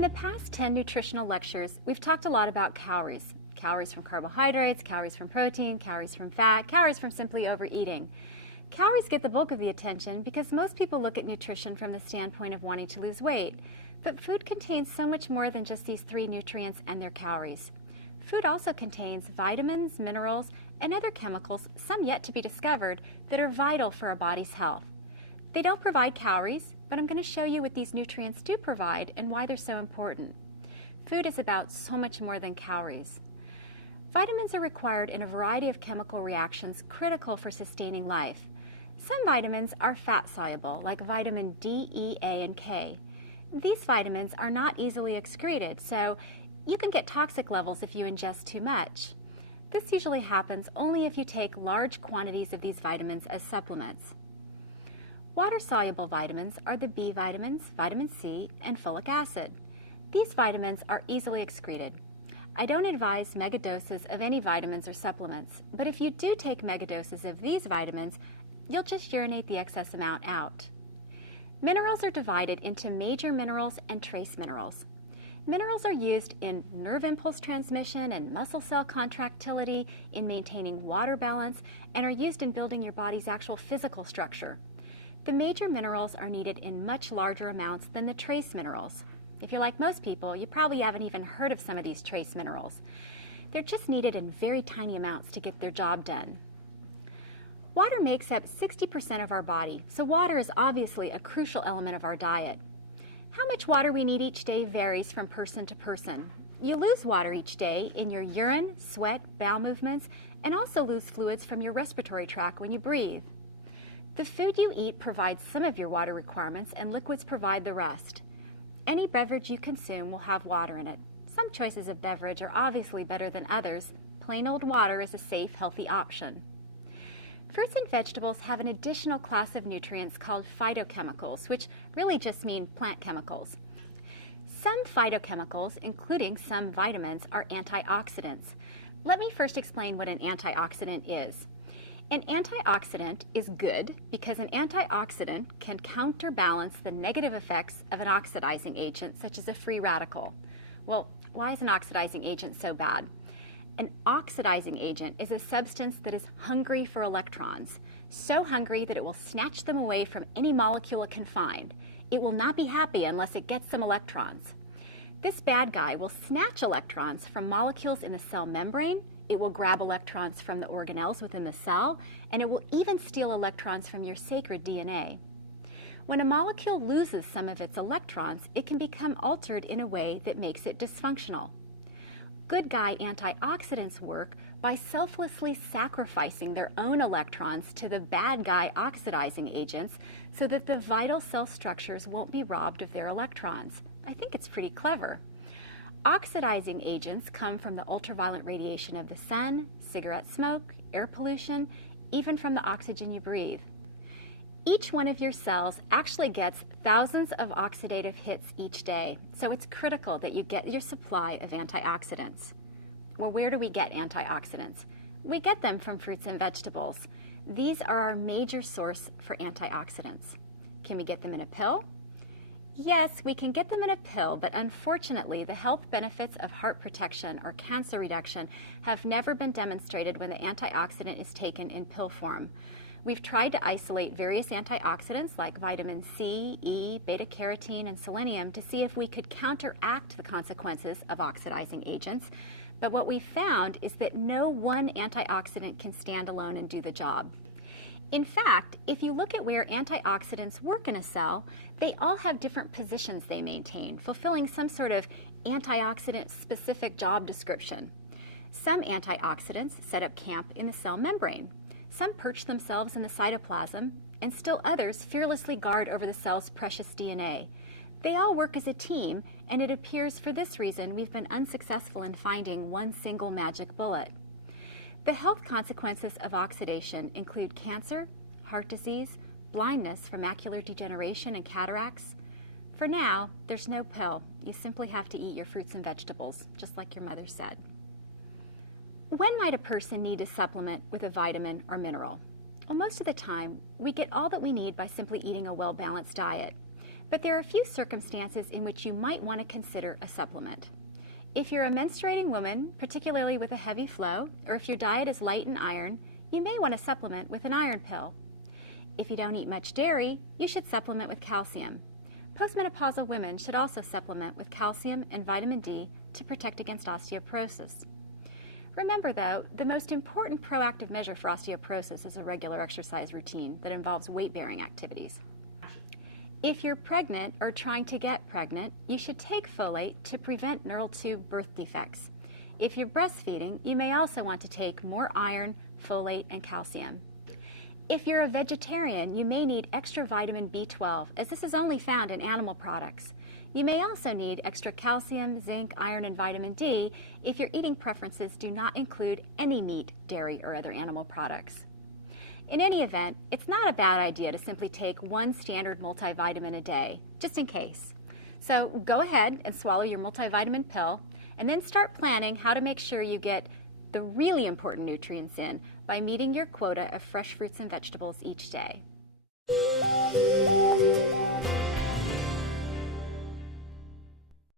In the past 10 nutritional lectures, we've talked a lot about calories. Calories from carbohydrates, calories from protein, calories from fat, calories from simply overeating. Calories get the bulk of the attention because most people look at nutrition from the standpoint of wanting to lose weight. But food contains so much more than just these three nutrients and their calories. Food also contains vitamins, minerals, and other chemicals, some yet to be discovered, that are vital for our body's health. They don't provide calories, but I'm going to show you what these nutrients do provide and why they're so important. Food is about so much more than calories. Vitamins are required in a variety of chemical reactions critical for sustaining life. Some vitamins are fat-soluble, like vitamin D, E, A, and K. These vitamins are not easily excreted, so you can get toxic levels if you ingest too much. This usually happens only if you take large quantities of these vitamins as supplements. Water-soluble vitamins are the B vitamins, vitamin C, and folic acid. These vitamins are easily excreted. I don't advise megadoses of any vitamins or supplements, but if you do take megadoses of these vitamins, you'll just urinate the excess amount out. Minerals are divided into major minerals and trace minerals. Minerals are used in nerve impulse transmission and muscle cell contractility, in maintaining water balance, and are used in building your body's actual physical structure. The major minerals are needed in much larger amounts than the trace minerals. If you're like most people, you probably haven't even heard of some of these trace minerals. They're just needed in very tiny amounts to get their job done. Water makes up 60% of our body, so water is obviously a crucial element of our diet. How much water we need each day varies from person to person. You lose water each day in your urine, sweat, bowel movements, and also lose fluids from your respiratory tract when you breathe. The food you eat provides some of your water requirements, and liquids provide the rest. Any beverage you consume will have water in it. Some choices of beverage are obviously better than others. Plain old water is a safe, healthy option. Fruits and vegetables have an additional class of nutrients called phytochemicals, which really just mean plant chemicals. Some phytochemicals, including some vitamins, are antioxidants. Let me first explain what an antioxidant is. An antioxidant is good because an antioxidant can counterbalance the negative effects of an oxidizing agent, such as a free radical. Well, why is an oxidizing agent so bad? An oxidizing agent is a substance that is hungry for electrons, so hungry that it will snatch them away from any molecule it can find. It will not be happy unless it gets some electrons. This bad guy will snatch electrons from molecules in the cell membrane. It will grab electrons from the organelles within the cell, and it will even steal electrons from your sacred DNA. When a molecule loses some of its electrons, it can become altered in a way that makes it dysfunctional. Good guy antioxidants work by selflessly sacrificing their own electrons to the bad guy oxidizing agents so that the vital cell structures won't be robbed of their electrons. I think it's pretty clever. Oxidizing agents come from the ultraviolet radiation of the sun, cigarette smoke, air pollution, even from the oxygen you breathe. Each one of your cells actually gets thousands of oxidative hits each day, so it's critical that you get your supply of antioxidants. Well, where do we get antioxidants? We get them from fruits and vegetables. These are our major source for antioxidants. Can we get them in a pill? Yes, we can get them in a pill, but unfortunately, the health benefits of heart protection or cancer reduction have never been demonstrated when the antioxidant is taken in pill form. We've tried to isolate various antioxidants like vitamin C, E, beta-carotene, and selenium to see if we could counteract the consequences of oxidizing agents, but what we found is that no one antioxidant can stand alone and do the job. In fact, if you look at where antioxidants work in a cell, they all have different positions they maintain, fulfilling some sort of antioxidant-specific job description. Some antioxidants set up camp in the cell membrane. Some perch themselves in the cytoplasm, and still others fearlessly guard over the cell's precious DNA. They all work as a team, and it appears for this reason we've been unsuccessful in finding one single magic bullet. The health consequences of oxidation include cancer, heart disease, blindness from macular degeneration and cataracts. For now, there's no pill. You simply have to eat your fruits and vegetables, just like your mother said. When might a person need to supplement with a vitamin or mineral? Well, most of the time, we get all that we need by simply eating a well-balanced diet. But there are a few circumstances in which you might want to consider a supplement. If you're a menstruating woman, particularly with a heavy flow, or if your diet is light in iron, you may want to supplement with an iron pill. If you don't eat much dairy, you should supplement with calcium. Postmenopausal women should also supplement with calcium and vitamin D to protect against osteoporosis. Remember, though, the most important proactive measure for osteoporosis is a regular exercise routine that involves weight-bearing activities. If you're pregnant or trying to get pregnant, you should take folate to prevent neural tube birth defects. If you're breastfeeding, you may also want to take more iron, folate, and calcium. If you're a vegetarian, you may need extra vitamin B12, as this is only found in animal products. You may also need extra calcium, zinc, iron, and vitamin D if your eating preferences do not include any meat, dairy, or other animal products. In any event, it's not a bad idea to simply take one standard multivitamin a day, just in case. So go ahead and swallow your multivitamin pill, and then start planning how to make sure you get the really important nutrients in by meeting your quota of fresh fruits and vegetables each day.